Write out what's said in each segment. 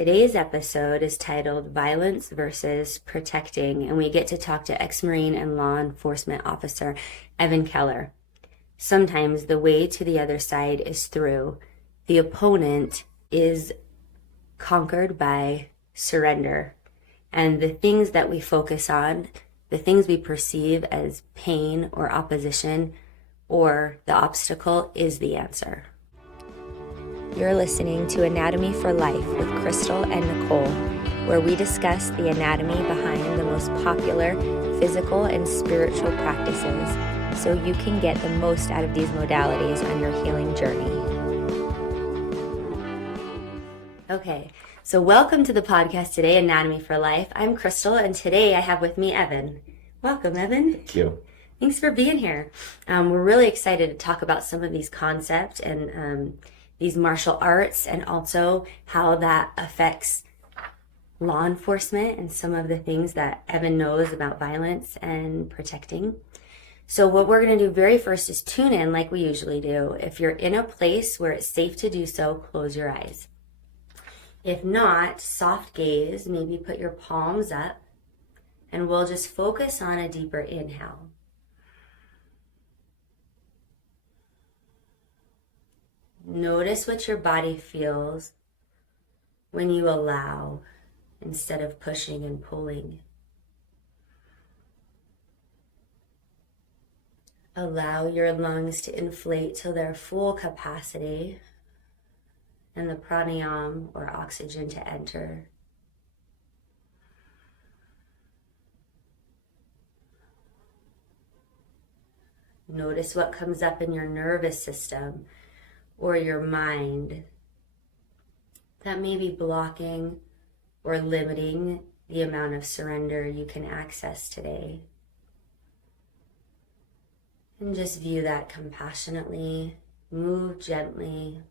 Today's episode is titled Violence versus Protecting, and we get to talk to ex-Marine and law enforcement officer Evan Keller. Sometimes the way to the other side is through. The opponent is conquered by surrender. And the things that we focus on, the things we perceive as pain or opposition or the obstacle is the answer. You're listening to Anatomy for Life with Crystal and Nicole, where we discuss the anatomy behind the most popular physical and spiritual practices so you can get the most out of these modalities on your healing journey. Okay, so welcome to the podcast today, Anatomy for Life. I'm Crystal, and today I have with me Evan. Welcome, Evan. Thank you. Thanks for being here. We're really excited to talk about some of these concepts and these martial arts, and also how that affects law enforcement and some of the things that Evan knows about violence and protecting. So what we're going to do very first is tune in like we usually do. If you're in a place where it's safe to do so, close your eyes. If not, soft gaze, maybe put your palms up, and we'll just focus on a deeper inhale. Notice what your body feels when you allow instead of pushing and pulling. Allow your lungs to inflate to their full capacity and the pranayama or oxygen to enter. Notice what comes up in your nervous system or your mind that may be blocking or limiting the amount of surrender you can access today. And just view that compassionately, move gently,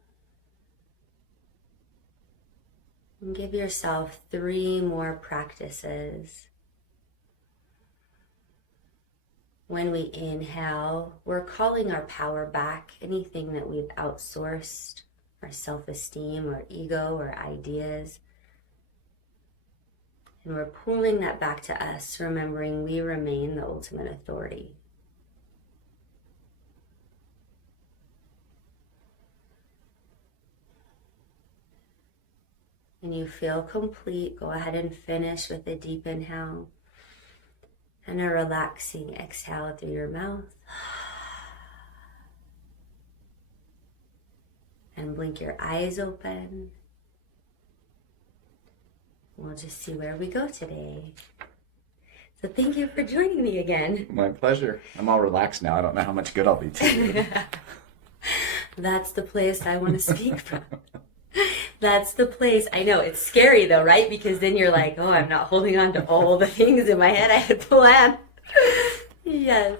and give yourself 3 more practices. When we inhale, we're calling our power back, anything that we've outsourced, our self-esteem or ego or ideas. And we're pulling that back to us, remembering we remain the ultimate authority. And you feel complete, go ahead and finish with a deep inhale. And a relaxing exhale through your mouth. And blink your eyes open. We'll just see where we go today. So thank you for joining me again. My pleasure. I'm all relaxed now. I don't know how much good I'll be to you. That's the place I want to speak from. That's the place. I know, it's scary though, right? Because then you're like, oh, I'm not holding on to all the things in my head I had planned. Yes.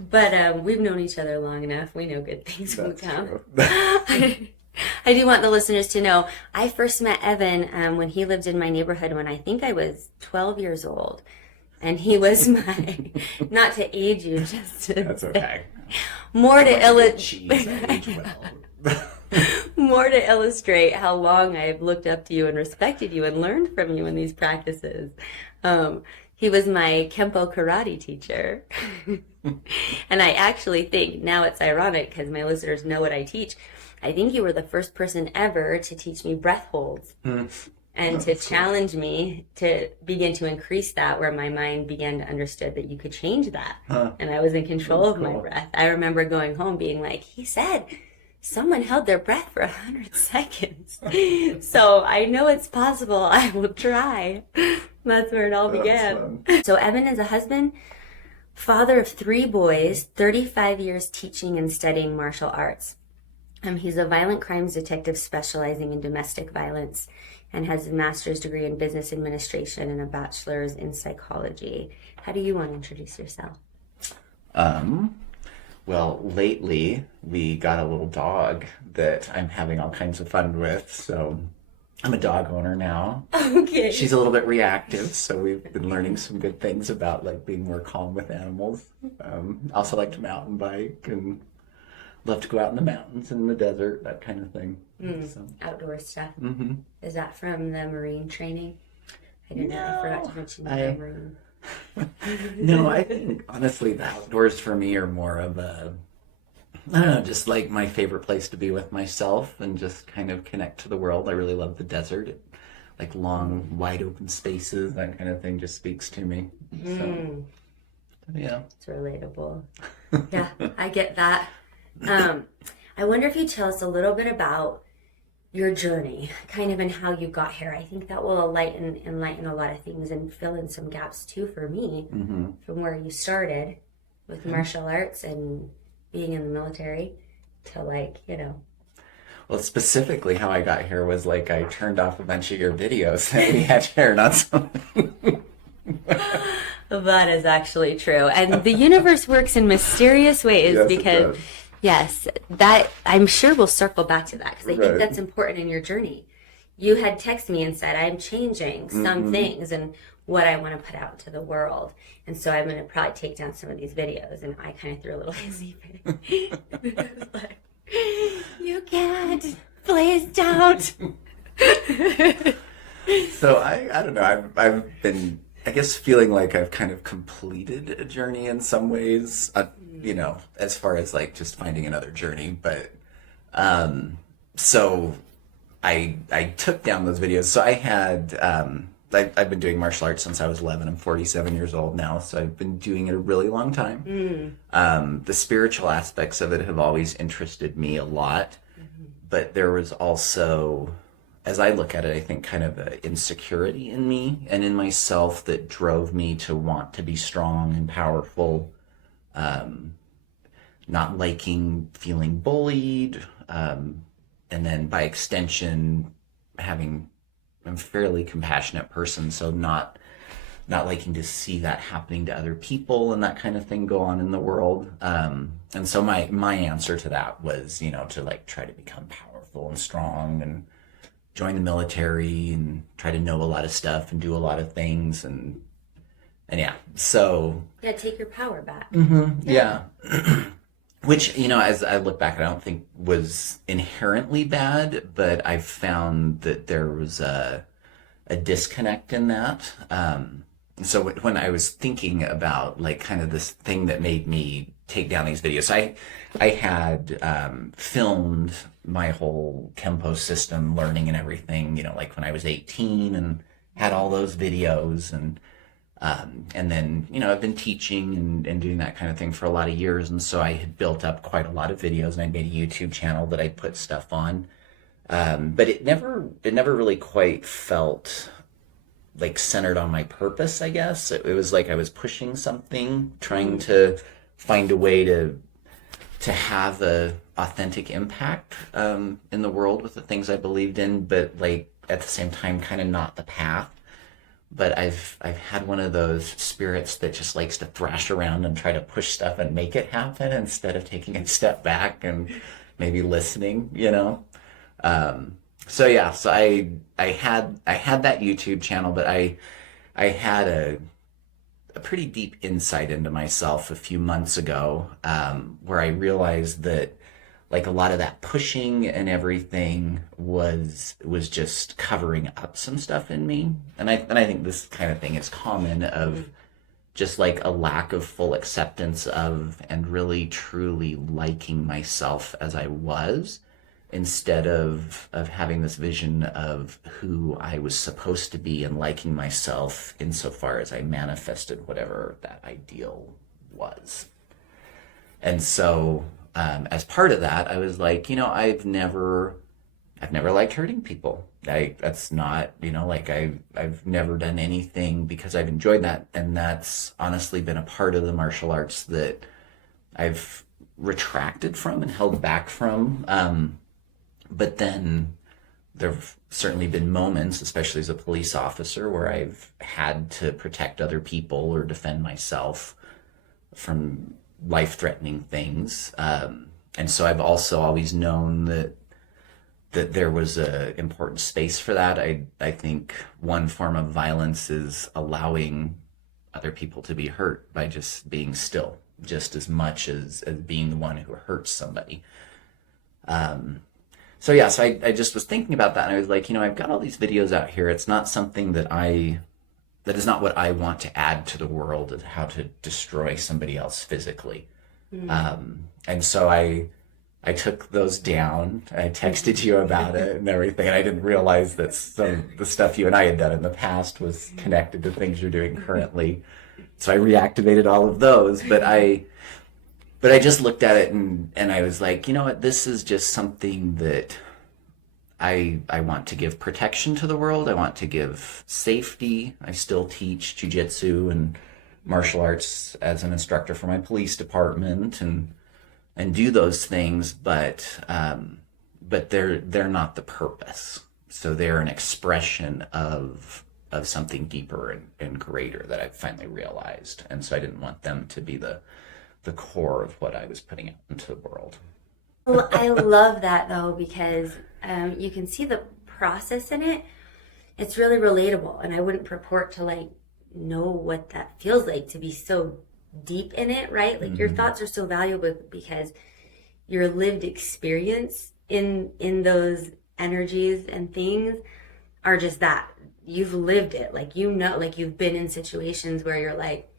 But we've known each other long enough. We know good things will come. I do want the listeners to know, I first met Evan when he lived in my neighborhood when I think I was 12 years old. And he was my, not to age you, just to That's okay. More to More to illustrate how long I've looked up to you and respected you and learned from you in these practices. He was my Kenpo karate teacher. And I actually think, now it's ironic because my listeners know what I teach, I think you were the first person ever to teach me breath holds. And to challenge me to begin to increase that, where my mind began to understand that you could change that. And I was in control of my breath. I remember going home being like, he said someone held their breath for 100 seconds. So I know it's possible. I will try. That's where it all began. So Evan is a husband, father of 3 boys, 35 years teaching and studying martial arts. He's a violent crimes detective specializing in domestic violence and has a master's degree in business administration and a bachelor's in psychology. How do you want to introduce yourself? Well, lately we got a little dog that I'm having all kinds of fun with, so I'm a dog owner now. Okay. She's a little bit reactive, so we've been learning some good things about like being more calm with animals. Also like to mountain bike and love to go out in the mountains and in the desert, that kind of thing. So, Outdoor stuff. hmm Is that from the Marine training? I didn't know. I forgot to mention you were Marine. No, I think honestly the outdoors for me are more of a, I don't know, just like my favorite place to be with myself and just kind of connect to the world. I really love the desert. Like long, wide open spaces, that kind of thing just speaks to me. So, yeah. It's relatable. Yeah, I get that. I wonder if you tell us a little bit about your journey, kind of, and how you got here. I think that will enlighten a lot of things and fill in some gaps too for me, from where you started with martial arts and being in the military to, like, Well, specifically how I got here was like I turned off a bunch of your videos that we had shared on something. That is actually true. And the universe works in mysterious ways. Yes, it Because, does. yes, that I'm sure we'll circle back to that because I think Right. that's important in your journey. You had texted me and said, I'm changing some things and what I want to put out into the world. And so I'm going to probably take down some of these videos. And I kind of threw a little hissy fit. Like, you can't. Please don't. So I don't know. I've been, I guess, feeling like I've kind of completed a journey in some ways. As far as like just finding another journey. But so I took down those videos. So I had I've been doing martial arts since I was 11. I'm 47 years old now, so I've been doing it a really long time. The spiritual aspects of it have always interested me a lot, but there was also, as I look at it, I think kind of an insecurity in me and in myself that drove me to want to be strong and powerful, not liking feeling bullied, and then by extension, I'm a fairly compassionate person, so not liking to see that happening to other people and that kind of thing go on in the world. And so my answer to that was, to like try to become powerful and strong and join the military and try to know a lot of stuff and do a lot of things and yeah. So Yeah, take your power back. yeah. Which, as I look back, I don't think was inherently bad, but I found that there was a disconnect in that. So when I was thinking about like kind of this thing that made me take down these videos, I had filmed my whole Kenpo system, learning and everything, like when I was 18 and had all those videos and then, I've been teaching and doing that kind of thing for a lot of years. And so I had built up quite a lot of videos and I made a YouTube channel that I put stuff on. But it never really quite felt like centered on my purpose, I guess. It was like I was pushing something, trying to find a way to have a authentic impact in the world with the things I believed in, but like at the same time kind of not the path. But I've had one of those spirits that just likes to thrash around and try to push stuff and make it happen instead of taking a step back and maybe listening, So yeah, so I had that YouTube channel, but I had a pretty deep insight into myself a few months ago, where I realized that like a lot of that pushing and everything was just covering up some stuff in me. And I think this kind of thing is common of just like a lack of full acceptance of and really truly liking myself as I was, instead of having this vision of who I was supposed to be and liking myself insofar as I manifested whatever that ideal was. And so as part of that, I was like, I've never liked hurting people. That's not, like I've never done anything because I've enjoyed that. And that's honestly been a part of the martial arts that I've retracted from and held back from. But then there've certainly been moments, especially as a police officer, where I've had to protect other people or defend myself from life-threatening things. And so I've also always known that there was a important space for that. I think one form of violence is allowing other people to be hurt by just being still just as much as being the one who hurts somebody. So yeah, so I just was thinking about that, and I was like, I've got all these videos out here. It's not something that is not what I want to add to the world of how to destroy somebody else physically. And so I took those down. I texted you about it and everything, and I didn't realize that some of the stuff you and I had done in the past was connected to things you're doing currently. So I reactivated all of those, but I just looked at it and I was like, you know what, this is just something that I want to give protection to the world. I want to give safety. I still teach jujitsu and martial arts as an instructor for my police department and do those things, but they're not the purpose. So they're an expression of something deeper and greater that I've finally realized. And so I didn't want them to be the core of what I was putting out into the world. Well, I love that though, because you can see the process in it. It's really relatable, and I wouldn't purport to like know what that feels like to be so deep in it, right? Like your thoughts are so valuable because your lived experience in those energies and things are just that. You've lived it. Like, like you've been in situations where you're like,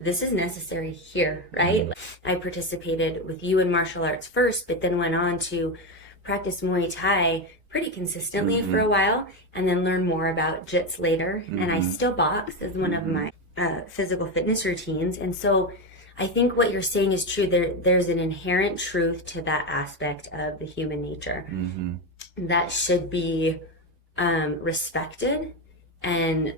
this is necessary here, right? I participated with you in martial arts first, but then went on to practice Muay Thai pretty consistently for a while, and then learn more about jits later. And I still box as one of my physical fitness routines. And so I think what you're saying is true. There's an inherent truth to that aspect of the human nature that should be respected, and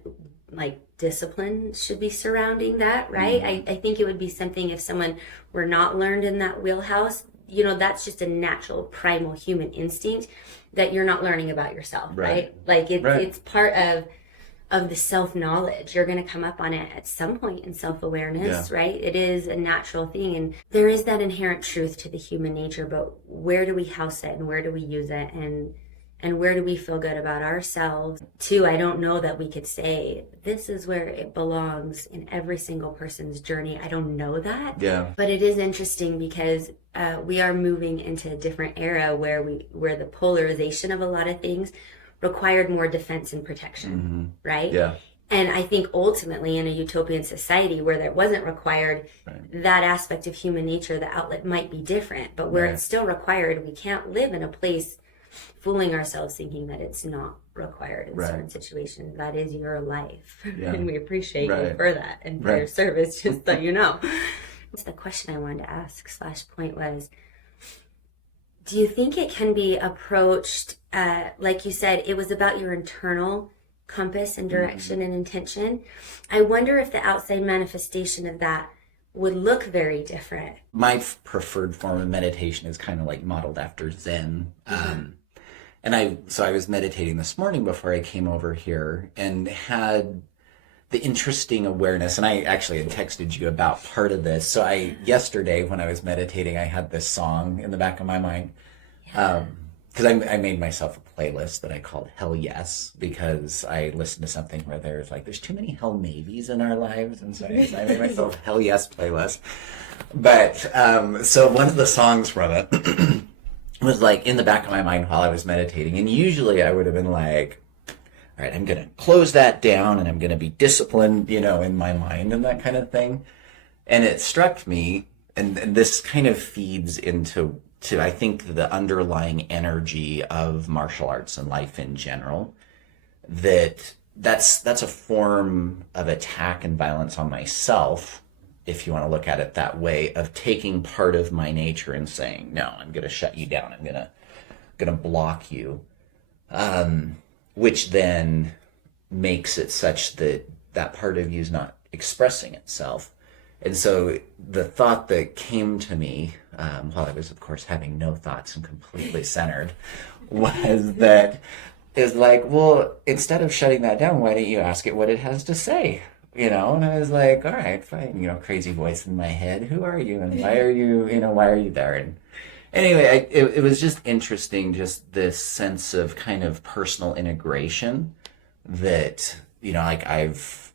like discipline should be surrounding that, right? I think it would be something if someone were not learned in that wheelhouse, that's just a natural primal human instinct that you're not learning about yourself, right? Like it's part of the self-knowledge. You're going to come up on it at some point in self-awareness, right? It is a natural thing, and there is that inherent truth to the human nature, but where do we house it and where do we use it, and where do we feel good about ourselves too? I don't know that we could say this is where it belongs in every single person's journey. I don't know that. Yeah. But it is interesting because we are moving into a different era where the polarization of a lot of things required more defense and protection, right? Yeah. And I think ultimately in a utopian society where that wasn't required, that aspect of human nature, the outlet might be different. But where it's still required, we can't live in a place fooling ourselves thinking that it's not required in certain situations. That is your life. And we appreciate you for that and for your service, just so you know. The question I wanted to ask / point was, do you think it can be approached, like you said, it was about your internal compass and direction and intention. I wonder if the outside manifestation of that would look very different. My preferred form of meditation is kind of like modeled after Zen. And I was meditating this morning before I came over here and had the interesting awareness, and I actually had texted you about part of this. So yesterday when I was meditating, I had this song in the back of my mind. Because I made myself a playlist that I called Hell Yes, because I listened to something where there's too many hell maybes in our lives, and so I made myself a Hell Yes playlist. But so one of the songs from it was like in the back of my mind while I was meditating, and usually I would have been like, all right, I'm going to close that down and I'm going to be disciplined, in my mind and that kind of thing. And it struck me, and this kind of feeds into I think the underlying energy of martial arts and life in general, that's a form of attack and violence on myself, if you want to look at it that way, of taking part of my nature and saying, no, I'm going to shut you down. I'm going to block you. Which then makes it such that that part of you is not expressing itself. And so the thought that came to me, while I was, of course, having no thoughts and completely centered, was that is like, well, instead of shutting that down, why don't you ask it what it has to say? And I was like, all right, fine, crazy voice in my head. Who are you? And why are you there? And anyway, it was just interesting, just this sense of kind of personal integration that, like I've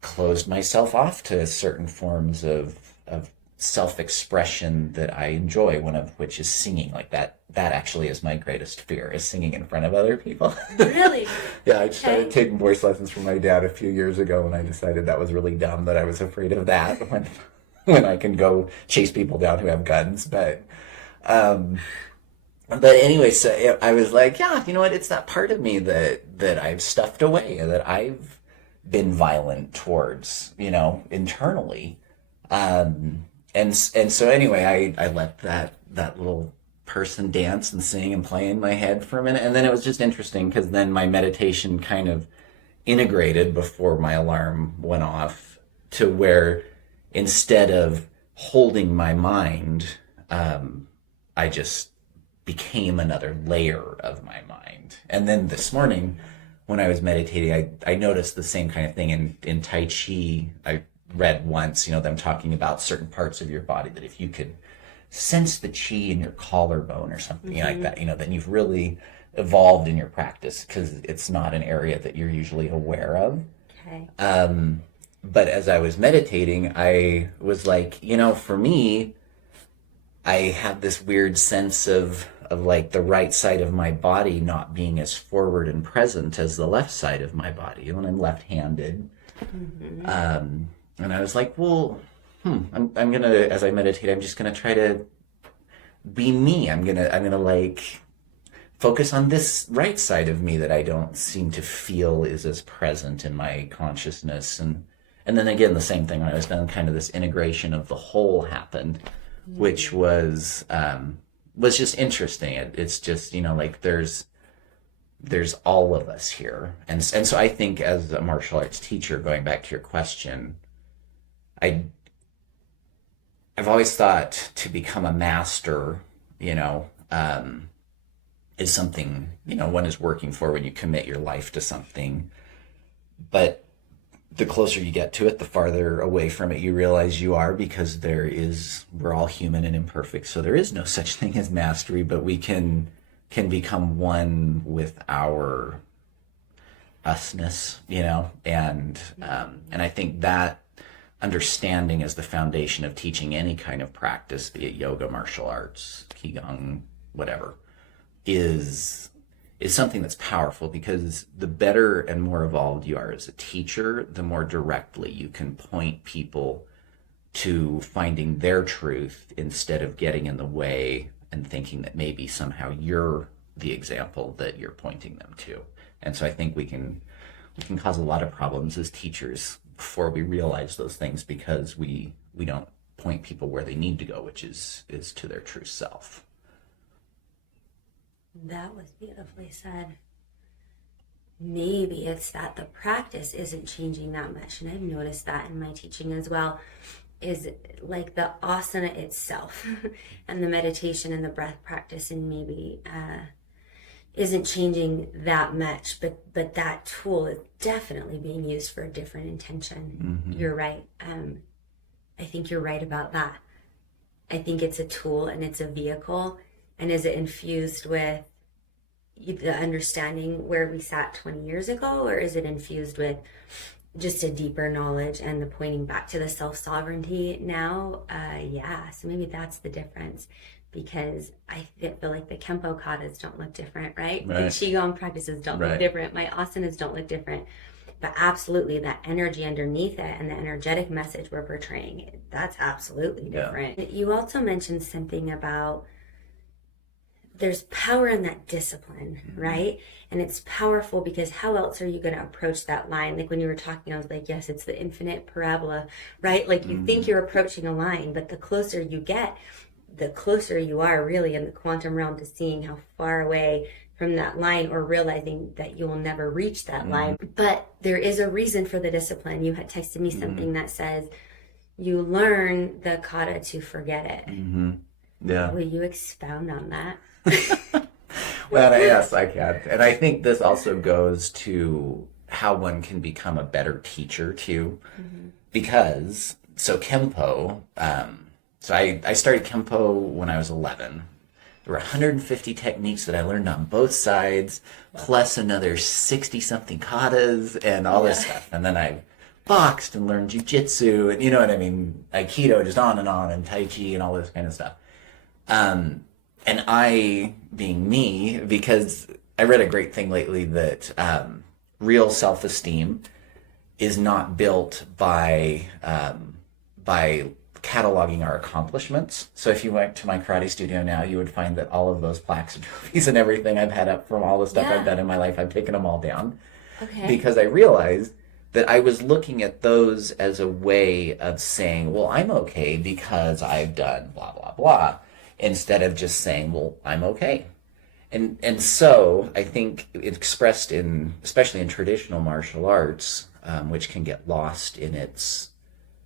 closed myself off to certain forms of of self-expression that I enjoy, one of which is singing. Like that actually is my greatest fear, is singing in front of other people. Really? Yeah, I started Okay. taking voice lessons from my dad a few years ago, and I decided that was really dumb, that I was afraid of that when I can go chase people down who have guns. Um, but anyway, so yeah, I was like, yeah, you know what? It's that part of me that I've stuffed away, that I've been violent towards, internally. And so anyway, I let that little person dance and sing and play in my head for a minute, and then it was just interesting because then my meditation kind of integrated before my alarm went off, to where instead of holding my mind, I just became another layer of my mind. And then this morning, when I was meditating, I noticed the same kind of thing in Tai Chi. I read once, them talking about certain parts of your body, that if you could sense the chi in your collarbone or something like that, then you've really evolved in your practice, because it's not an area that you're usually aware of. Okay. But as I was meditating, I was like, for me, I have this weird sense of like the right side of my body not being as forward and present as the left side of my body when I'm left-handed. And I was like, well, I'm gonna, as I meditate, I'm just gonna try to be me. I'm gonna like focus on this right side of me that I don't seem to feel is as present in my consciousness. And then again, the same thing when I was done, kind of this integration of the whole happened, which was just interesting. It's just, like there's all of us here. And so I think, as a martial arts teacher, going back to your question, I've always thought to become a master, is something, one is working for when you commit your life to something. But the closer you get to it, the farther away from it you realize you are, because we're all human and imperfect. So there is no such thing as mastery, but we can become one with our usness, and I think that understanding is the foundation of teaching any kind of practice, be it yoga, martial arts, qigong, whatever, is something that's powerful, because the better and more evolved you are as a teacher, the more directly you can point people to finding their truth, instead of getting in the way and thinking that maybe somehow you're the example that you're pointing them to. And so I think we can cause a lot of problems as teachers before we realize those things, because we don't point people where they need to go, which is to their true self. That was beautifully said. Maybe it's that the practice isn't changing that much, and I've noticed that in my teaching as well, is like the asana itself and the meditation and the breath practice, and maybe isn't changing that much, but that tool is definitely being used for a different intention. You're right. I think you're right about that. I think it's a tool and it's a vehicle. And is it infused with the understanding where we sat 20 years ago, or is it infused with just a deeper knowledge and the pointing back to the self-sovereignty now? Yeah, so maybe that's the difference, because I feel like the Kenpo katas don't look different, right? The Qigong practices don't look different. My asanas don't look different. But absolutely, that energy underneath it and the energetic message we're portraying, that's absolutely different. Yeah. You also mentioned something about there's power in that discipline, right? And it's powerful because how else are you going to approach that line? Like when you were talking, I was like, yes, it's the infinite parabola, right? Like you think you're approaching a line, but the closer you get, the closer you are really in the quantum realm to seeing how far away from that line, or realizing that you will never reach that line. But there is a reason for the discipline. You had texted me something that says you learn the kata to forget it. Yeah. Will you expound on that? Well, yes, I can. And I think this also goes to how one can become a better teacher too. Because, so Kenpo, so I started Kenpo when I was 11. There were 150 techniques that I learned on both sides, plus another 60 something katas and all this stuff. And then I boxed and learned jujitsu, and you know what I mean, Aikido, just on, and Tai Chi and all this kind of stuff. And I, being me, because I read a great thing lately that real self-esteem is not built by cataloging our accomplishments. So if you went to my karate studio now, you would find that all of those plaques and trophies and everything I've had up from all the stuff I've done in my life, I've taken them all down. Okay. Because I realized that I was looking at those as a way of saying, well, I'm okay because I've done blah, blah, blah, instead of just saying, well, I'm okay. And so I think it expressed in, especially in traditional martial arts, which can get lost in its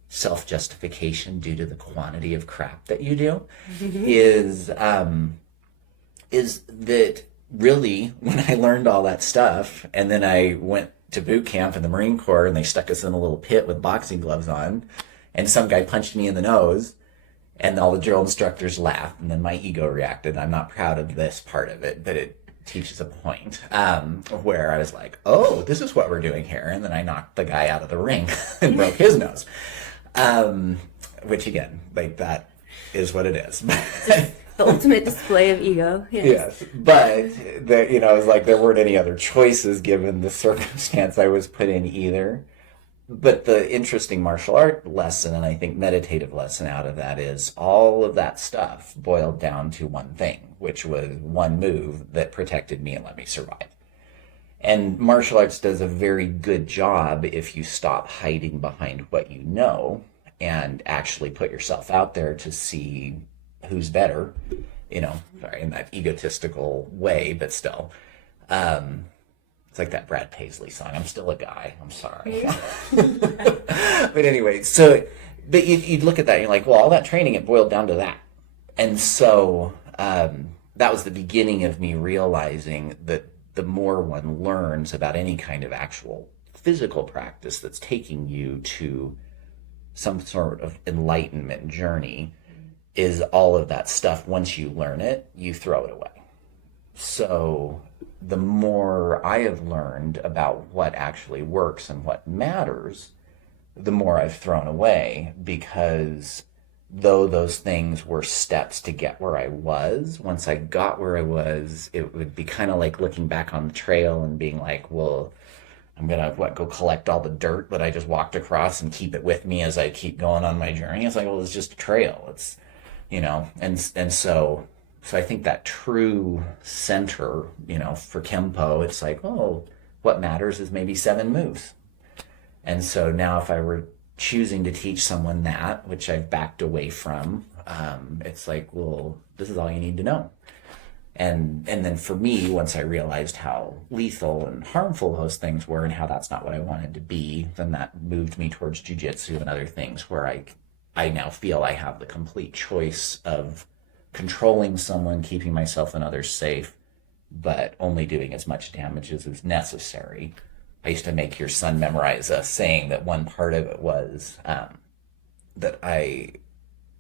self-justification due to the quantity of crap that you do, is that really, when I learned all that stuff, and then I went to boot camp in the Marine Corps, and they stuck us in a little pit with boxing gloves on, and some guy punched me in the nose, and all the drill instructors laughed, and then my ego reacted. I'm not proud of this part of it, but it teaches a point where I was like, oh, this is what we're doing here. And then I knocked the guy out of the ring and broke his nose. Which again, like, that is what it is. The ultimate display of ego. Yes. But it was like there weren't any other choices given the circumstance I was put in either. But the interesting martial art lesson, and I think meditative lesson out of that, is all of that stuff boiled down to one thing, which was one move that protected me and let me survive. And martial arts does a very good job if you stop hiding behind what you know and actually put yourself out there to see who's better, sorry, in that egotistical way, but still. It's like that Brad Paisley song, I'm still a guy, I'm sorry. But anyway, but you'd look at that and you're like, well, all that training, it boiled down to that. And so that was the beginning of me realizing that the more one learns about any kind of actual physical practice that's taking you to some sort of enlightenment journey, is all of that stuff, once you learn it, you throw it away. So the more I have learned about what actually works and what matters, the more I've thrown away, because though those things were steps to get where I was, once I got where I was, it would be kind of like looking back on the trail and being like, well, I'm going to go collect all the dirt that I just walked across and keep it with me as I keep going on my journey. It's like, well, it's just a trail. It's, and so I think that true center, for Kenpo, it's like, oh, what matters is maybe 7 moves. And so now if I were choosing to teach someone that, which I've backed away from, it's like, well, this is all you need to know. And then for me, once I realized how lethal and harmful those things were and how that's not what I wanted to be, then that moved me towards jiu-jitsu and other things where I now feel I have the complete choice of controlling someone, keeping myself and others safe, but only doing as much damage as is necessary. I used to make your son memorize a saying that one part of it was that I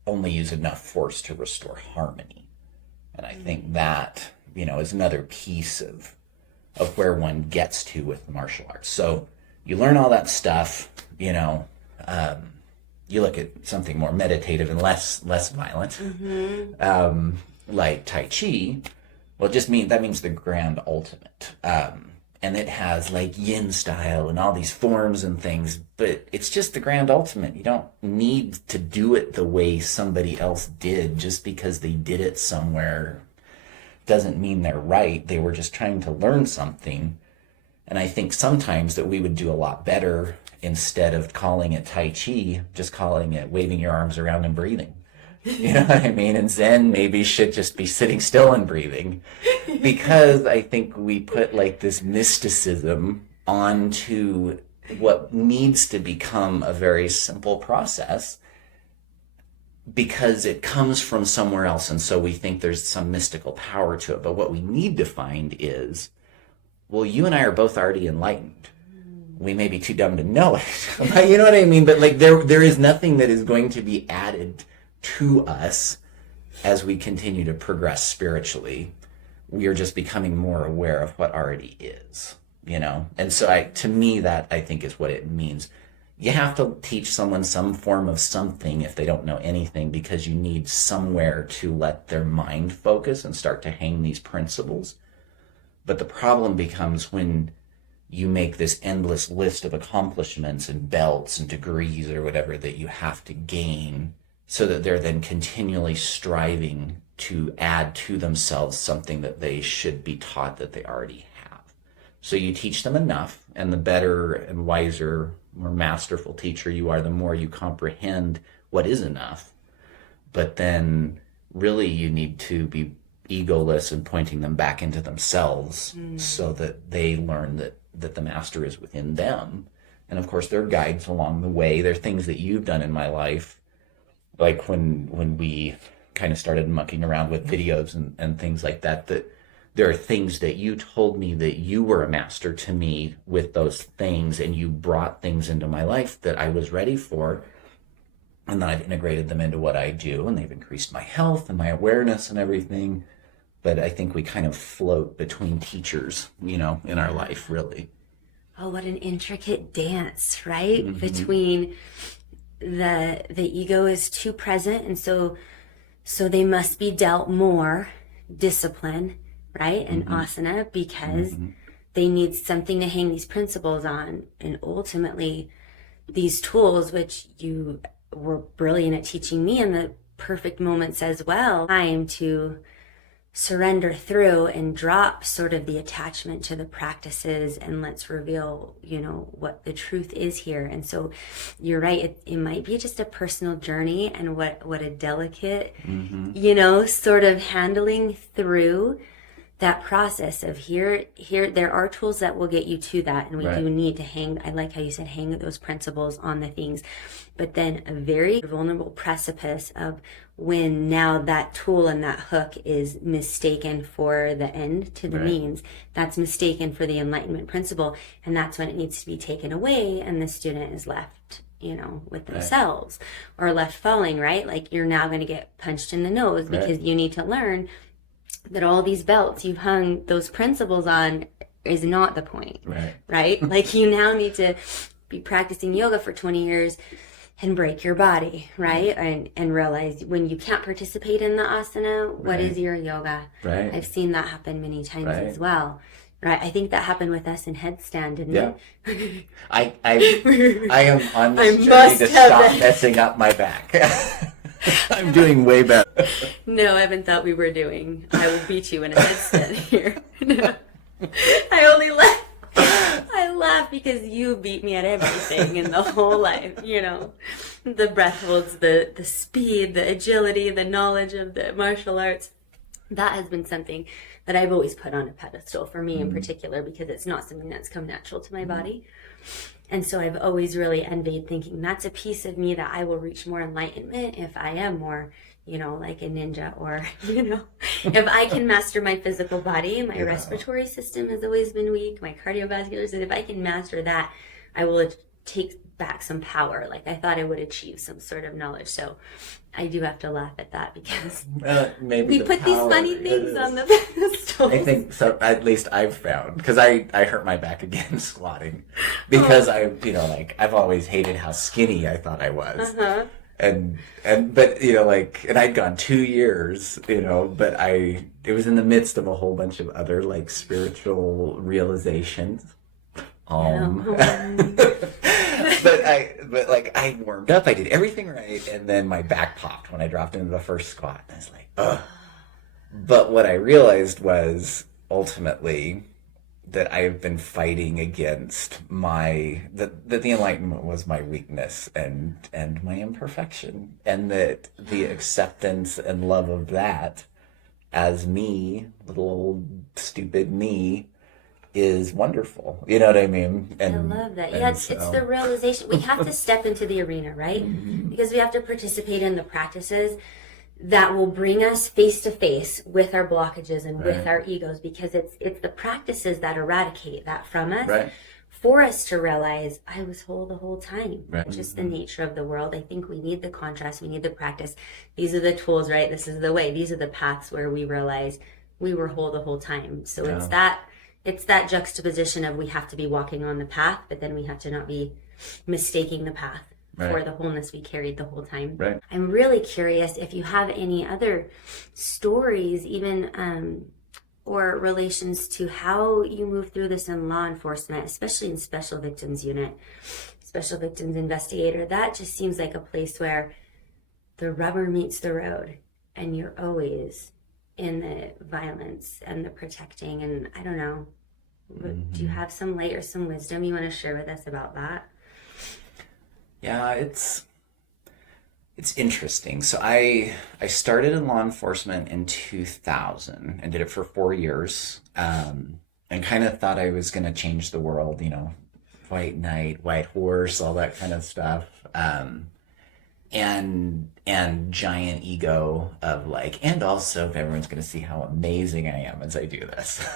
only use enough force to restore harmony. And I think that, is another piece of where one gets to with martial arts. So you learn all that stuff, you look at something more meditative and less violent, like Tai Chi. Well, that means the grand ultimate. And it has like yin style and all these forms and things, but it's just the grand ultimate. You don't need to do it the way somebody else did. Just because they did it somewhere doesn't mean they're right. They were just trying to learn something. And I think sometimes that we would do a lot better, instead of calling it Tai Chi, just calling it waving your arms around and breathing. You know what I mean? And Zen maybe should just be sitting still and breathing, because I think we put like this mysticism onto what needs to become a very simple process, because it comes from somewhere else. And so we think there's some mystical power to it. But what we need to find is, well, you and I are both already enlightened. We may be too dumb to know it. You know what I mean? But like there is nothing that is going to be added to us as we continue to progress spiritually. We are just becoming more aware of what already is, And so to me, that I think is what it means. you have to teach someone some form of something if they don't know anything, because you need somewhere to let their mind focus and start to hang these principles. But the problem becomes when you make this endless list of accomplishments and belts and degrees or whatever that you have to gain, so that they're then continually striving to add to themselves something that they should be taught that they already have. So you teach them enough, and the better and wiser, more masterful teacher you are, the more you comprehend what is enough. But then really you need to be egoless and pointing them back into themselves, so that they learn that the master is within them. And of course, there are guides along the way. There are things that you've done in my life, like when we kind of started mucking around with videos and things like that, that there are things that you told me that you were a master to me with those things, and you brought things into my life that I was ready for, and then I've integrated them into what I do, and they've increased my health and my awareness and everything. But I think we kind of float between teachers, in our life, really. Oh, what an intricate dance, right? Between the ego is too present, and so they must be dealt more discipline, right? And asana, because they need something to hang these principles on. And ultimately, these tools, which you were brilliant at teaching me in the perfect moments as well, time to surrender through and drop sort of the attachment to the practices, and let's reveal, what the truth is here. And so you're right, it might be just a personal journey, and what a delicate, sort of handling through that process of here there are tools that will get you to that, and we do need to hang, I like how you said, hang those principles on the things, but then a very vulnerable precipice of when now that tool and that hook is mistaken for the end to the means, that's mistaken for the enlightenment principle, and that's when it needs to be taken away, and the student is left with themselves, or left falling, right? Like, you're now going to get punched in the nose because you need to learn that all these belts you've hung those principles on is not the point, right? Like, you now need to be practicing yoga for 20 years and break your body, right? And realize when you can't participate in the asana, what is your yoga? I've seen that happen many times as well. Right, I think that happened with us in headstand, didn't it? I am on this journey to stop messing up my back. I'm doing way better. No, Evan thought we were doing. I will beat you in a headstand here. No. I laugh because you beat me at everything in the whole life, the breath holds, the speed, the agility, the knowledge of the martial arts. That has been something that I've always put on a pedestal for me in particular, because it's not something that's come natural to my body. And so I've always really envied thinking that's a piece of me that I will reach more enlightenment if I am more, like a ninja, or, if I can master my physical body. My respiratory system has always been weak, my cardiovascular system. If I can master that, I will take back some power. Like, I thought I would achieve some sort of knowledge. So I do have to laugh at that, because maybe we put these funny things on the pedestal. I think so. At least I've found, because I hurt my back again squatting, because I've always hated how skinny I thought I was, and I'd gone 2 years, but it was in the midst of a whole bunch of other spiritual realizations. But I warmed up, I did everything right, and then my back popped when I dropped into the first squat. And I was like, ugh. But what I realized was ultimately that I've been fighting against that the enlightenment was my weakness and my imperfection, and that the acceptance and love of that as me, little old stupid me, is wonderful. You know what I mean? And, I love that. Yeah, it's the realization. We have to step into the arena, right? Because we have to participate in the practices that will bring us face to face with our blockages and with our egos, because it's the practices that eradicate that from us, for us to realize I was whole the whole time. Just the nature of the world. I think we need the contrast, we need the practice. These are the tools, right? This is the way. These are the paths where we realize we were whole the whole time. So it's that it's that juxtaposition of we have to be walking on the path, but then we have to not be mistaking the path for the wholeness we carried the whole time. Right. I'm really curious if you have any other stories, even or relations to how you move through this in law enforcement, especially in special victims unit, special victims investigator. That just seems like a place where the rubber meets the road, and you're always in the violence and the protecting. And I don't know, do you have some light or some wisdom you want to share with us about that? Yeah, it's interesting. So I started in law enforcement in 2000 and did it for 4 years, and kind of thought I was going to change the world, white knight, white horse, all that kind of stuff. And giant ego of like, and also if everyone's going to see how amazing I am as I do this.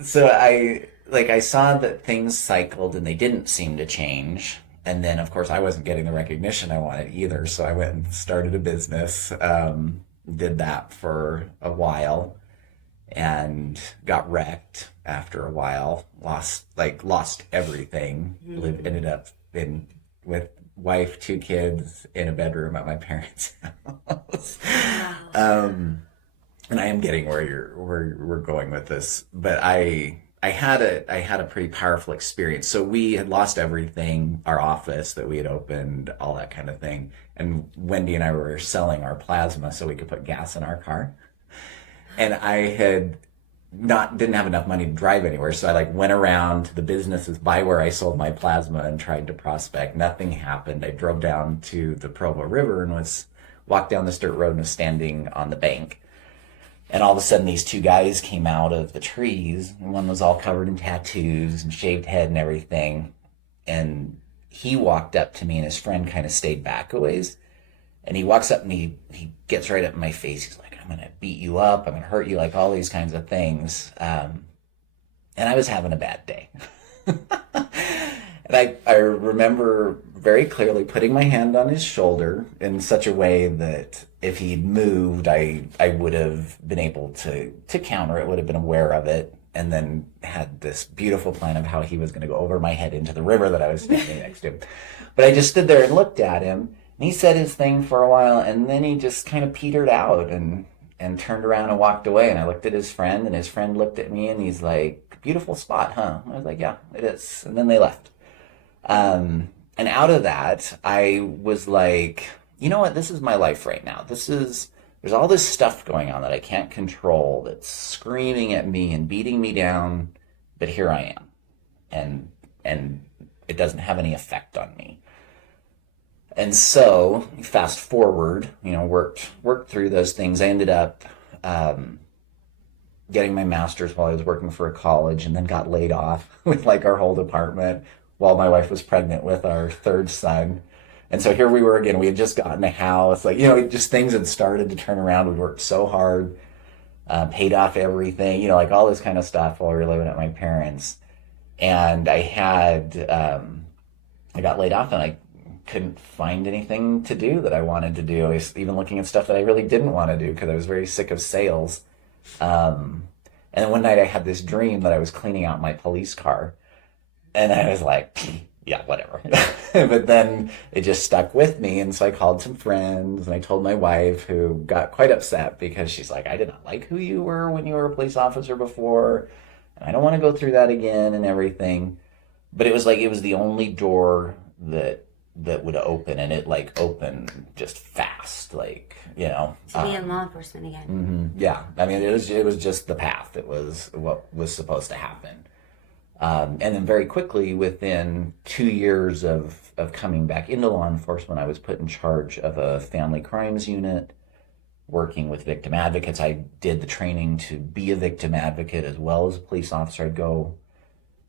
So I saw that things cycled and they didn't seem to change. And then, of course, I wasn't getting the recognition I wanted either. So I went and started a business, did that for a while, and got wrecked after a while. Lost everything. Ended up with wife, 2 kids, in a bedroom at my parents' house. And I am getting where we're going with this, but I had a pretty powerful experience. So we had lost everything, our office that we had opened, all that kind of thing. And Wendy and I were selling our plasma so we could put gas in our car. And I didn't have enough money to drive anywhere. So I went around to the businesses by where I sold my plasma and tried to prospect. Nothing happened. I drove down to the Provo River and walked down this dirt road and was standing on the bank. And all of a sudden, these 2 guys came out of the trees. And one was all covered in tattoos and shaved head and everything. And he walked up to me, and his friend kind of stayed back a ways. And he walks up and he gets right up in my face. He's like, "I'm going to beat you up. I'm going to hurt you," like all these kinds of things. And I was having a bad day. And I remember very clearly putting my hand on his shoulder in such a way that if he'd moved, I would have been able to counter it, would have been aware of it, and then had this beautiful plan of how he was going to go over my head into the river that I was standing next to. But I just stood there and looked at him, and he said his thing for a while, and then he just kind of petered out and turned around and walked away. And I looked at his friend, and his friend looked at me, and he's like, "Beautiful spot, huh?" I was like, "Yeah, it is." And then they left. And out of that, I was like, you know what? This is my life right now. There's all this stuff going on that I can't control, that's screaming at me and beating me down, but here I am. And it doesn't have any effect on me. And so, fast forward, worked through those things. I ended up getting my master's while I was working for a college, and then got laid off with our whole department while my wife was pregnant with our 3rd son. And so here we were again. We had just gotten a house. Just things had started to turn around. We worked so hard, paid off everything, all this kind of stuff while we were living at my parents'. And I got laid off, and I couldn't find anything to do that I wanted to do. I was even looking at stuff that I really didn't want to do because I was very sick of sales. And then one night I had this dream that I was cleaning out my police car. And I was like, yeah, whatever. But then it just stuck with me. And so I called some friends, and I told my wife, who got quite upset because she's like, "I did not like who you were when you were a police officer before. And I don't want to go through that again," and everything. But it was the only door that would open, and it opened just fast, To be in law enforcement again. Yeah. I mean, it was just the path. It was what was supposed to happen. And then very quickly, within 2 years of coming back into law enforcement, I was put in charge of a family crimes unit, working with victim advocates. I did the training to be a victim advocate as well as a police officer.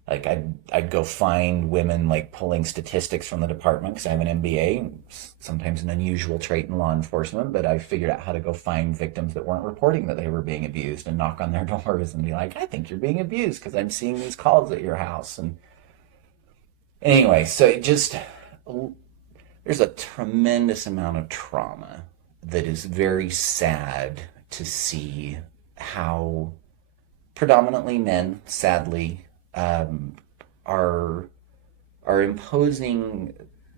I'd go find women, pulling statistics from the department because I have an MBA, sometimes an unusual trait in law enforcement, but I figured out how to go find victims that weren't reporting that they were being abused and knock on their doors and be like, "I think you're being abused because I'm seeing these calls at your house." And anyway, so there's a tremendous amount of trauma that is very sad to see how predominantly men, sadly, are imposing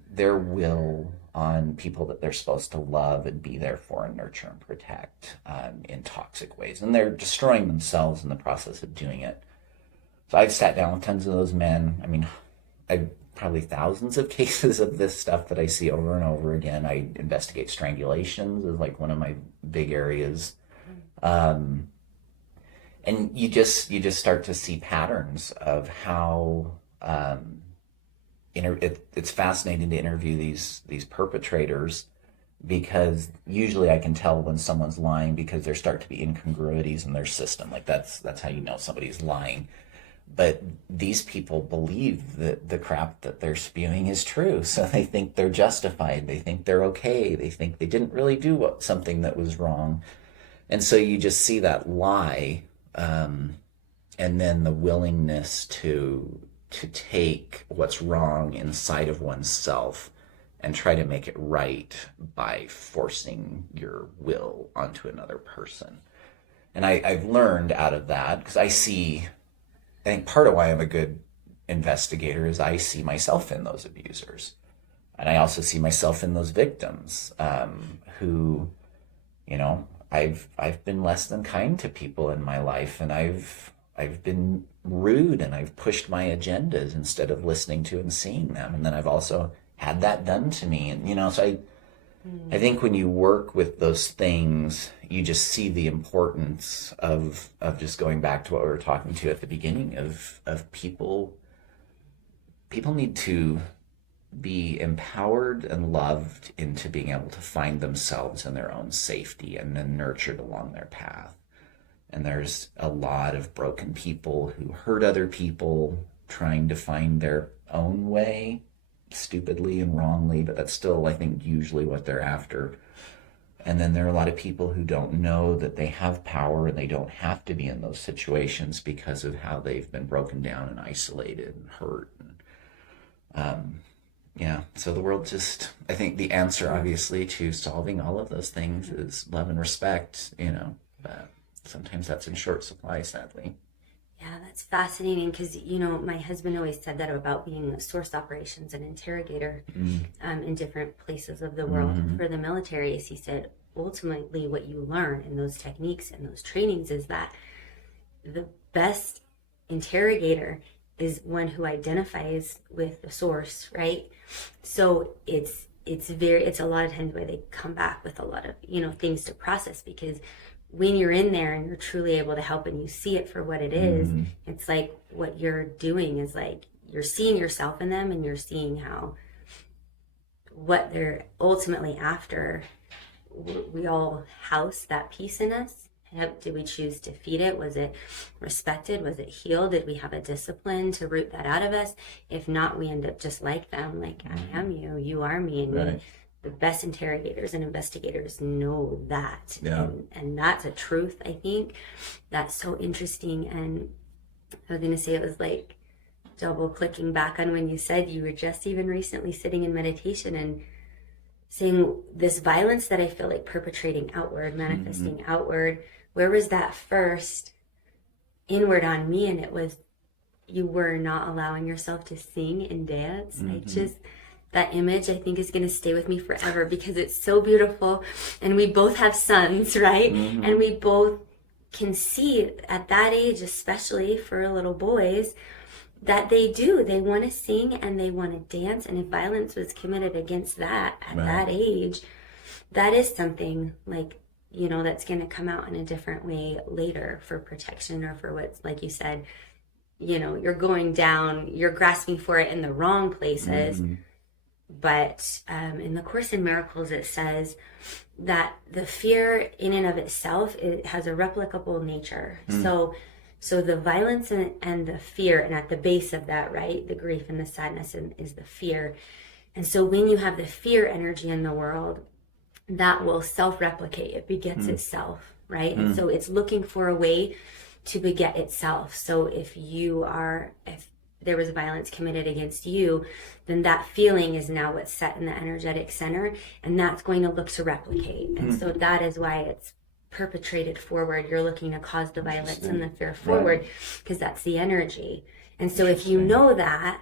their will on people that they're supposed to love and be there for and nurture and protect in toxic ways. And they're destroying themselves in the process of doing it. So I've sat down with tons of those men. I mean, I've probably thousands of cases of this stuff that I see over and over again. I investigate strangulations is like one of my big areas. And you just start to see patterns of how it's fascinating to interview these perpetrators, because usually I can tell when someone's lying because there start to be incongruities in their system. Like that's how you know somebody's lying. But these people believe that the crap that they're spewing is true, so they think they're justified. They think they're okay. They think they didn't really do something that was wrong, and so you just see that lie, and then the willingness to take what's wrong inside of oneself and try to make it right by forcing your will onto another person. And I've learned out of that, because I think part of why I'm a good investigator is I see myself in those abusers. And I also see myself in those victims who, I've been less than kind to people in my life, and I've been rude, and I've pushed my agendas instead of listening to and seeing them. And then I've also had that done to me. And, so I think when you work with those things, you just see the importance of just going back to what we were talking to at the beginning of people need to be empowered and loved into being able to find themselves in their own safety, and then nurtured along their path. And there's a lot of broken people who hurt other people trying to find their own way, stupidly and wrongly, but that's still, I think, usually what they're after. And then there are a lot of people who don't know that they have power and they don't have to be in those situations because of how they've been broken down and isolated and hurt. So the world I think the answer, obviously, to solving all of those things is love and respect, but sometimes that's in short supply, sadly. Yeah, that's fascinating, because, my husband always said that about being a source operations and interrogator in different places of the world for the military. He said, ultimately, what you learn in those techniques and those trainings is that the best interrogator is one who identifies with the source, right? So it's a lot of times where they come back with a lot of, things to process, because when you're in there and you're truly able to help and you see it for what it is, it's like what you're doing is like you're seeing yourself in them, and you're seeing what they're ultimately after. We all house that piece in us. Did we choose to feed it? Was it respected? Was it healed? Did we have a discipline to root that out of us? If not, we end up just like them, like I am you, you are me, and right. The best interrogators and investigators know that. Yeah. And that's a truth, I think. That's so interesting. And I was going to say, it was like double clicking back on when you said you were just even recently sitting in meditation and saying this violence that I feel like perpetrating outward, manifesting outward. Where was that first? Inward on me. And it was, you were not allowing yourself to sing and dance. That image, I think, is going to stay with me forever, because it's so beautiful. And we both have sons, right? And we both can see at that age, especially for little boys, that they want to sing and they want to dance. And if violence was committed against that at that age, that is something like, that's going to come out in a different way later for protection, or for what's, like you said, you're going down, you're grasping for it in the wrong places. But in the Course in Miracles, it says that the fear in and of itself, it has a replicable nature. So the violence and the fear, and at the base of that, right, the grief and the sadness is the fear. And so when you have the fear energy in the world, that will self-replicate. It begets itself, right? And so it's looking for a way to beget itself. So if there was violence committed against you, then that feeling is now what's set in the energetic center, and that's going to look to replicate. And so that is why it's perpetrated forward. You're looking to cause the violence and the fear forward, because that's the energy. And so if you know that,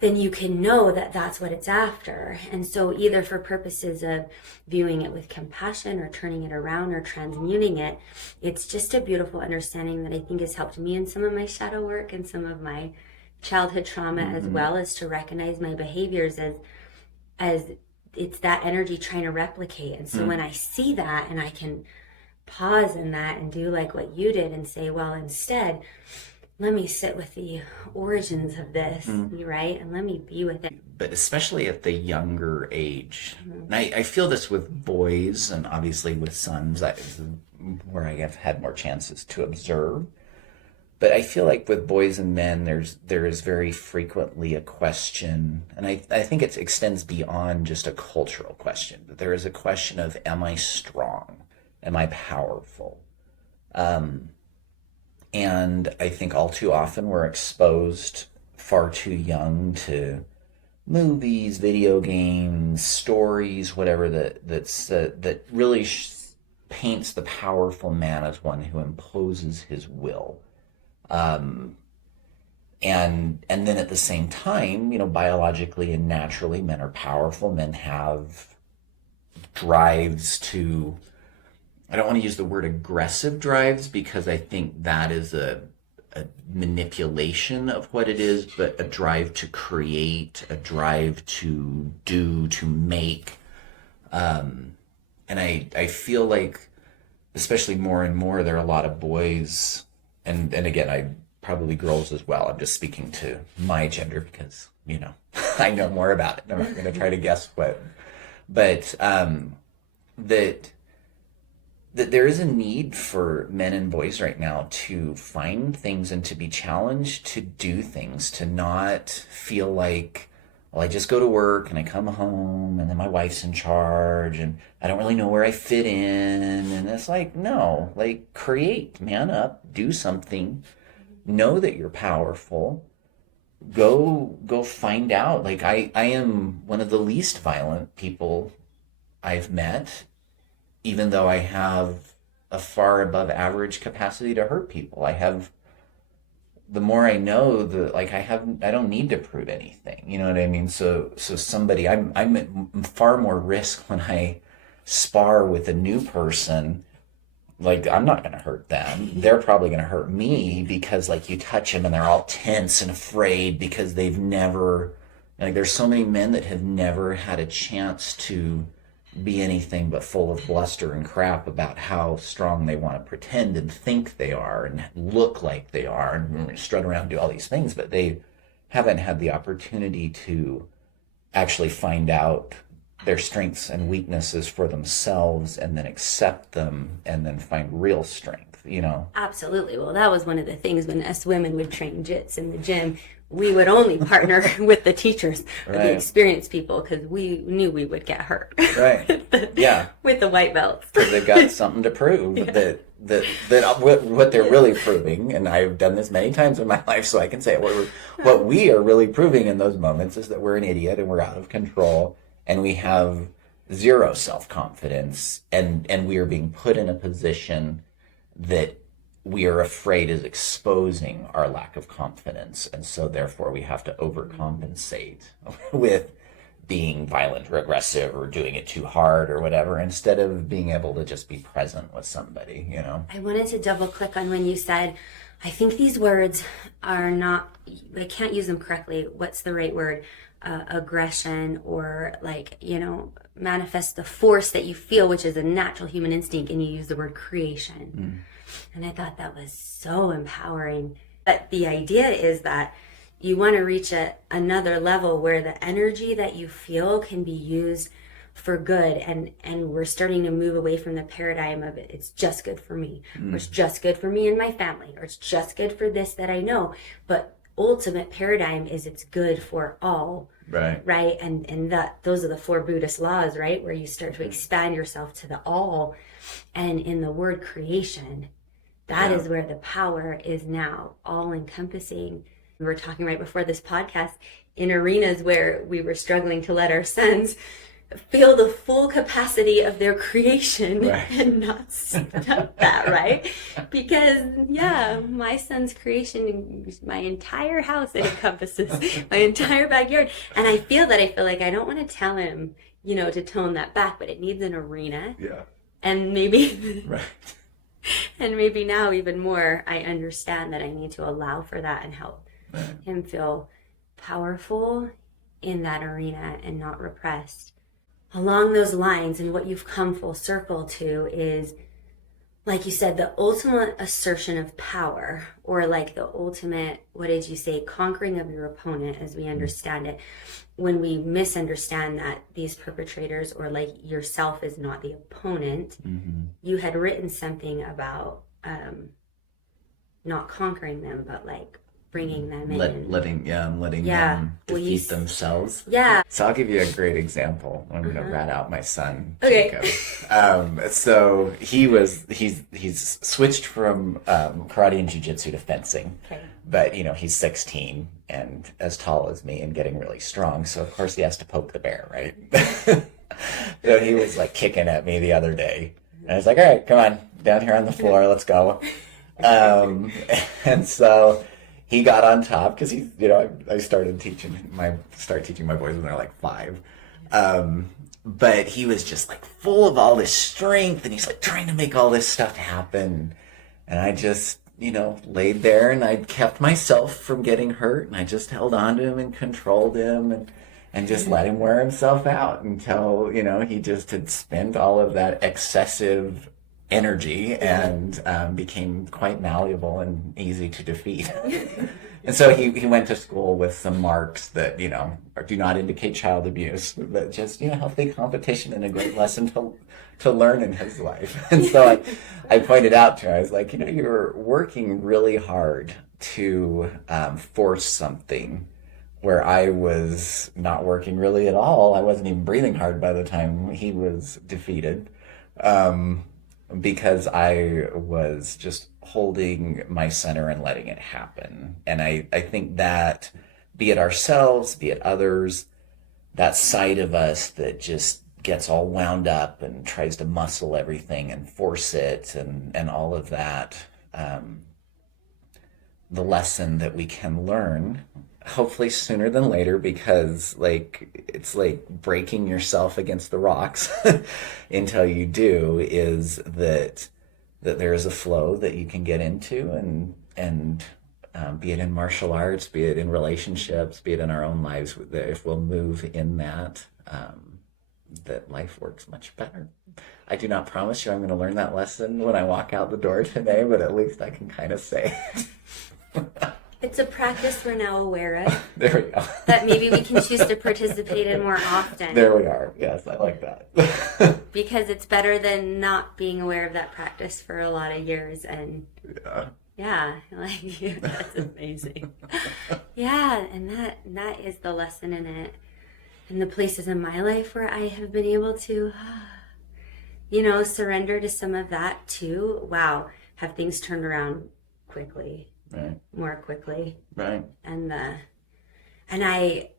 then you can know that that's what it's after. And so either for purposes of viewing it with compassion or turning it around or transmuting it, it's just a beautiful understanding that I think has helped me in some of my shadow work and some of my childhood trauma, as well as to recognize my behaviors as it's that energy trying to replicate. And so when I see that, and I can pause in that and do like what you did and say, well, instead, let me sit with the origins of this, right? And let me be with it. But especially at the younger age. And I feel this with boys and obviously with sons, where I have had more chances to observe. But I feel like with boys and men, there is very frequently a question, and I think it extends beyond just a cultural question. But there is a question of, am I strong? Am I powerful? And I think all too often we're exposed far too young to movies, video games, stories, whatever that really paints the powerful man as one who imposes his will. And then at the same time, biologically and naturally, men are powerful. Men have drives to, I don't want to use the word aggressive drives, because I think that is a manipulation of what it is, but a drive to create, a drive to do, to make. And I feel like, especially more and more, there are a lot of boys, and again, I probably girls as well. I'm just speaking to my gender because, I know more about it. I'm not going to try to guess what. But that there is a need for men and boys right now to find things and to be challenged to do things, to not feel like, well, I just go to work and I come home and then my wife's in charge and I don't really know where I fit in. And it's like, no, like, create, man up, do something, know that you're powerful, go find out. Like, I am one of the least violent people I've met, even though I have a far above average capacity to hurt people. The more I know, I don't need to prove anything. You know what I mean? So somebody, I'm at far more risk when I spar with a new person. Like, I'm not going to hurt them. They're probably going to hurt me, because like, you touch them and they're all tense and afraid because they've never, like, there's so many men that have never had a chance to be anything but full of bluster and crap about how strong they want to pretend and think they are and look like they are and strut around and do all these things, but they haven't had the opportunity to actually find out their strengths and weaknesses for themselves and then accept them and then find real strength, Absolutely. Well, that was one of the things when us women would train jits in the gym. We would only partner with the teachers or the experienced people, because we knew we would get hurt. Right. With the white belts. Because they've got something to prove. That what they're really proving, and I've done this many times in my life, so I can say it. What we are really proving in those moments is that we're an idiot and we're out of control and we have zero self-confidence, and we are being put in a position that we are afraid is exposing our lack of confidence, and so therefore we have to overcompensate with being violent or aggressive or doing it too hard or whatever, instead of being able to just be present with somebody, I wanted to double click on when you said, I think these words are not, I can't use them correctly. What's the right word? Aggression, or manifest the force that you feel, which is a natural human instinct, and you use the word creation. And I thought that was so empowering. But the idea is that you want to reach another level where the energy that you feel can be used for good, and we're starting to move away from the paradigm of it's just good for me, or it's just good for me and my family, or it's just good for this that I know. But ultimate paradigm is it's good for all. Right. And those are the 4 Buddhist laws, right? Where you start to expand yourself to the all. And in the word creation, that is where the power is now, all encompassing. We were talking right before this podcast in arenas where we were struggling to let our sons feel the full capacity of their creation Right. and not stop that, right? Because, yeah, my son's creation, my entire house it encompasses, my entire backyard. And I feel like I don't want to tell him, to tone that back, but it needs an arena. Yeah. And maybe, Right. and maybe now even more, I understand that I need to allow for that and help Right. him feel powerful in that arena and not repressed. Along those lines, and what you've come full circle to is, like you said, the ultimate assertion of power, or like the ultimate, what did you say, conquering of your opponent as we understand it. When we misunderstand that these perpetrators or like yourself is not the opponent, you had written something about not conquering them, but like bringing them in. Letting Yeah. them Well, defeat themselves. Yeah. So I'll give you a great example. I'm going to rat out my son, Okay. Jacob. So he's switched from karate and jiu-jitsu to fencing. Okay. But, he's 16 and as tall as me and getting really strong. So, of course, he has to poke the bear, right? So he was like kicking at me the other day. And I was like, all right, come on, down here on the floor, let's go. And so he got on top because I started teaching my boys when they're like 5. But he was just like full of all this strength and he's like trying to make all this stuff happen. And I just, laid there and I kept myself from getting hurt and I just held on to him and controlled him and just let him wear himself out until, he just had spent all of that excessive energy and became quite malleable and easy to defeat. And so he went to school with some marks that, do not indicate child abuse, but just, healthy competition and a great lesson to learn in his life. And so I pointed out to him, I was like, you're working really hard to force something where I was not working really at all. I wasn't even breathing hard by the time he was defeated. Because I was just holding my center and letting it happen. And I think that, be it ourselves, be it others, that side of us that just gets all wound up and tries to muscle everything and force it and all of that, the lesson that we can learn, hopefully sooner than later, because it's like breaking yourself against the rocks until you do, is that there is a flow that you can get into and be it in martial arts, be it in relationships, be it in our own lives, that if we'll move in that, that life works much better. I do not promise you I'm going to learn that lesson when I walk out the door today, but at least I can kind of say it. It's a practice we're now aware of. There we go. That maybe we can choose to participate in more often. There we are. Yes, I like that. Because it's better than not being aware of that practice for a lot of years. And yeah, that's amazing. Yeah, and that is the lesson in it. And the places in my life where I have been able to, surrender to some of that too. Wow, have things turned around quickly. Right. More quickly. Right. And I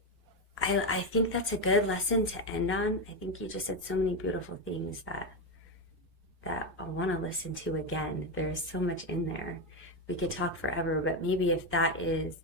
think that's a good lesson to end on. I think you just said so many beautiful things that I want to listen to again. There's so much in there. We could talk forever, but maybe if that is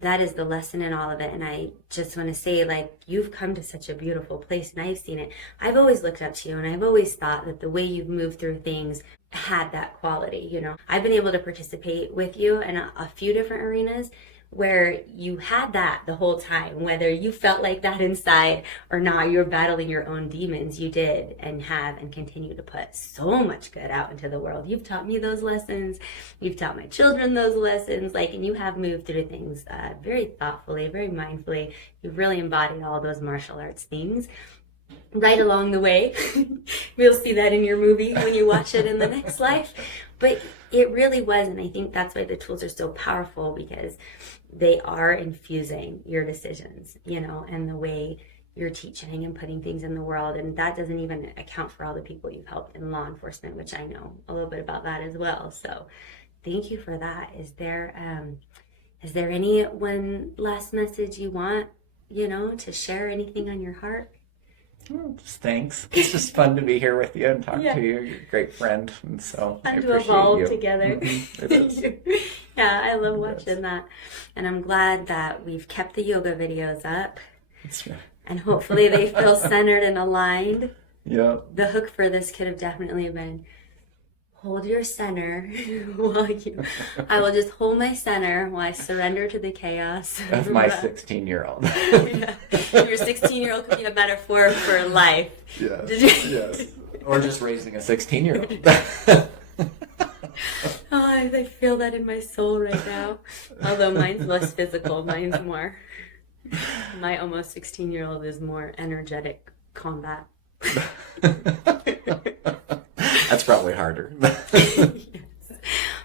the lesson in all of it. And I just want to say, you've come to such a beautiful place and I've seen it. I've always looked up to you and I've always thought that the way you've moved through things had that quality. I've been able to participate with you in a few different arenas where you had that the whole time, whether you felt like that inside or not. You were battling your own demons. You did and have and continue to put so much good out into the world. You've taught me those lessons. You've taught my children those lessons, and you have moved through things very thoughtfully, very mindfully. You've really embodied all those martial arts things right along the way. We'll see that in your movie when you watch it in the next life. But it really was, and I think that's why the tools are so powerful, because they are infusing your decisions, and the way you're teaching and putting things in the world. And that doesn't even account for all the people you've helped in law enforcement, which I know a little bit about that as well. So thank you for that. Is there any one last message you want, to share, anything on your heart? Oh, just thanks. It's just fun to be here with you and talk Yeah. to you. You're a great friend, and so I Fun to appreciate evolve you. together. It is. Yeah, I love It watching is. that. And I'm glad that we've kept the yoga videos up. It's right. And hopefully they feel centered and aligned. Yeah. The hook for this could have definitely been hold your center while you. I will just hold my center while I surrender to the chaos. Of my 16-year-old. Yeah. Your 16-year-old could be a metaphor for life. Yes. Did you- Yes. Or just raising a 16-year-old. Oh, I feel that in my soul right now. Although mine's less physical, mine's more. My almost 16-year-old is more energetic combat. That's probably harder. Yes.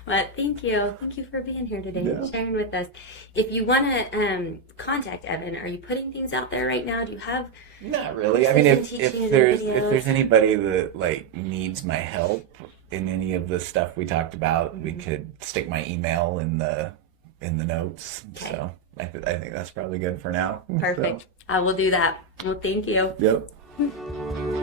But thank you. Thank you for being here today and Yeah. sharing with us. If you want to contact Evan, are you putting things out there right now? Do you have Not really. I mean, if teaching there's videos? anybody that like needs my help in any of the stuff we talked about, we could stick my email in the notes. Okay. So I think that's probably good for now. Perfect. I will do that. Well, thank you. So, yep.